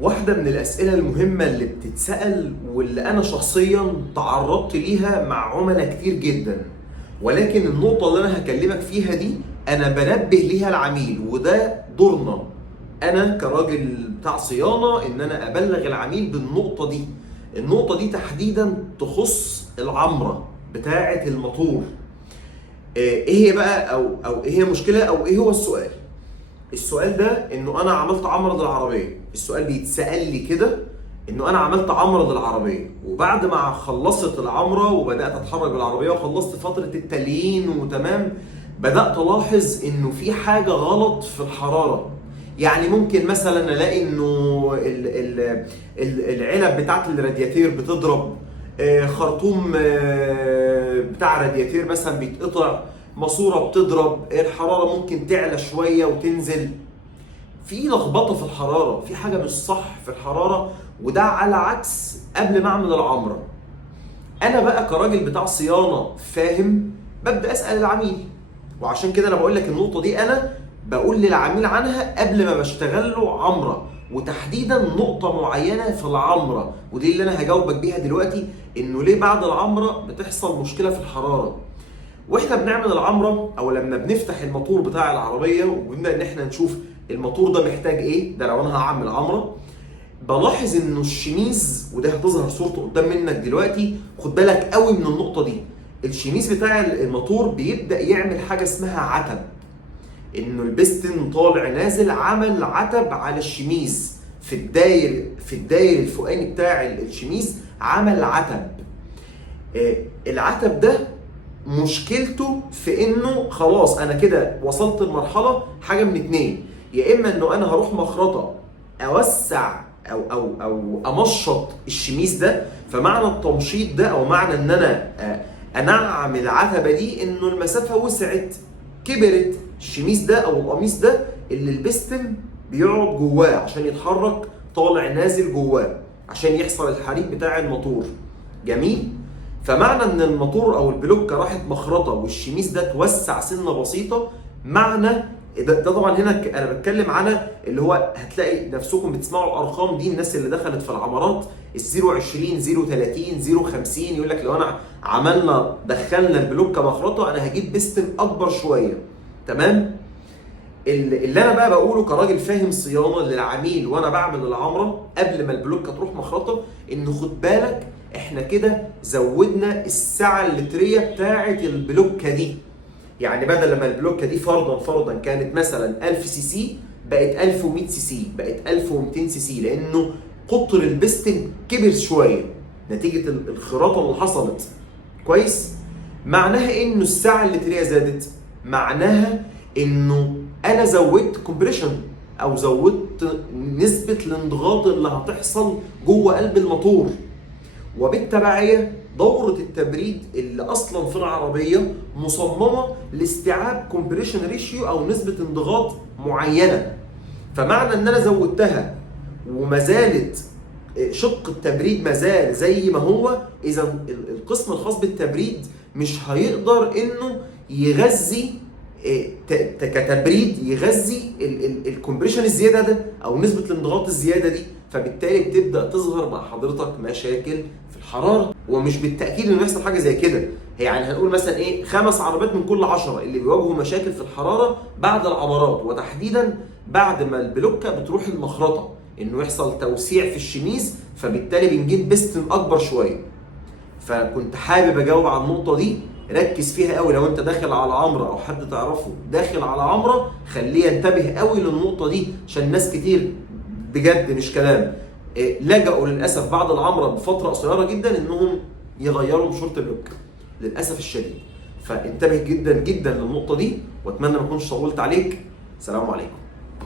واحدة من الأسئلة المهمة اللي بتتسأل واللي أنا شخصيا تعرضت ليها مع عملاء كتير جدا، ولكن النقطة اللي أنا هكلمك فيها دي أنا بنبه ليها العميل، وده دورنا أنا كراجل بتاع صيانة إن أنا أبلغ العميل بالنقطة دي. النقطة دي تحديدا تخص العمرة بتاعة الموتور. إيه هي بقى أو إيه هي المشكلة أو إيه هو السؤال؟ السؤال ده انه انا عملت عمره للعربيه. السؤال بيتسال لي كده انه انا عملت عمره للعربيه، وبعد ما خلصت العمره وبدات اتحرك بالعربيه وخلصت فتره التليين وتمام، بدات الاحظ انه في حاجه غلط في الحراره. يعني ممكن مثلا الاقي انه العلب بتاعت الرادياتير بتضرب، خرطوم بتاع الرادياتير مثلا بيتقطع، ماسوره بتضرب، الحراره ممكن تعلى شويه وتنزل، في لخبطه في الحراره، في حاجه مش صح في الحراره، وده على عكس قبل ما اعمل العمره. انا بقى كراجل بتاع صيانه فاهم ببدا اسال العميل، وعشان كده انا بقول لك النقطه دي انا بقول للعميل عنها قبل ما بشتغل له عمره، وتحديدا نقطه معينه في العمره، ودي اللي انا هجاوبك بيها دلوقتي، انه ليه بعد العمره بتحصل مشكله في الحراره. واحنا بنعمل العمره او لما بنفتح الموتور بتاع العربيه وبنبدا ان احنا نشوف الموتور ده محتاج ايه، ده لو انا هعمل عمره، بلاحظ انه الشميز، وده هتظهر صورته قدام منك دلوقتي، خد بالك قوي من النقطه دي. الشميز بتاع الموتور بيبدا يعمل حاجه اسمها عتب، انه البستن طالع نازل عمل عتب على الشميز في الداير الفوقاني بتاع الشميز، عمل عتب. العتب ده مشكلته في انه خلاص انا كده وصلت لمرحله حاجه من اتنين، يا اما انه انا هروح مخرطه اوسع او امشط الشميز ده، فمعنى التمشيط ده او معنى ان انا انعم العتبه دي انه المسافه وسعت كبرت، الشميز ده او القميص ده اللي البستم بيقعد جواه عشان يتحرك طالع نازل جواه عشان يحصل الحريك بتاع الموتور. جميل؟ فمعنى ان الموتور او البلوكه راحت مخرطه والشميز ده توسع سنه بسيطه، معنى ده طبعا هنا انا بتكلم على اللي هو هتلاقي نفسكم بتسمعوا الارقام دي، الناس اللي دخلت في العمارات ال 020 030 050 يقول لك لو انا دخلنا البلوكه مخرطه انا هجيب بستن اكبر شويه. تمام؟ اللي انا بقى بقوله كراجل فاهم صيانه للعميل وانا بعمل العمره قبل ما البلوكه تروح مخرطه، انه خد بالك احنا كده زودنا السعه اللتريه بتاعه البلوكه دي. يعني بدل لما البلوكه دي فرضا كانت مثلا 1000 سي سي بقت 1100 سي سي، بقت 1200 سي سي، لانه قطر البستن كبر شويه نتيجه الخراطه اللي حصلت. كويس؟ معناها انه السعه اللتريه زادت، معناها انه انا زودت كومبريشن او زودت نسبه الانضغاط اللي هتحصل جوه قلب الموتور، وبالتبعيه دوره التبريد اللي اصلا في العربيه مصممه لاستيعاب كومبريشن ريشيو او نسبه انضغاط معينه، فمعنى ان انا زودتها وما زالت شق التبريد مازال زي ما هو، اذا القسم الخاص بالتبريد مش هيقدر انه يغذي كتبريد يغذي الكومبريشن الزياده ده او نسبه الانضغاط الزياده دي، فبالتالي بتبدا تظهر مع حضرتك مشاكل في الحراره. ومش بالتاكيد انه يحصل حاجه زي كده، يعني هنقول مثلا ايه 5 عربيات من كل 10 اللي بيواجهوا مشاكل في الحراره بعد العمرات، وتحديدا بعد ما البلوكه بتروح المخرطه، انه يحصل توسيع في الشميز، فبالتالي بنجيب بستن اكبر شويه. فكنت حابب اجاوب على النقطه دي، ركز فيها قوي. لو انت داخل على عمره او حد تعرفه داخل على عمره، خليه ينتبه قوي للنقطه دي، عشان ناس كتير بجد مش كلام لجأوا للاسف بعد العمره بفتره قصيره جدا انهم يغيروا بشورت بلوك للاسف الشديد. فانتبه جدا جدا للنقطه دي، واتمنى ما اكونش طولت عليك. سلام عليكم.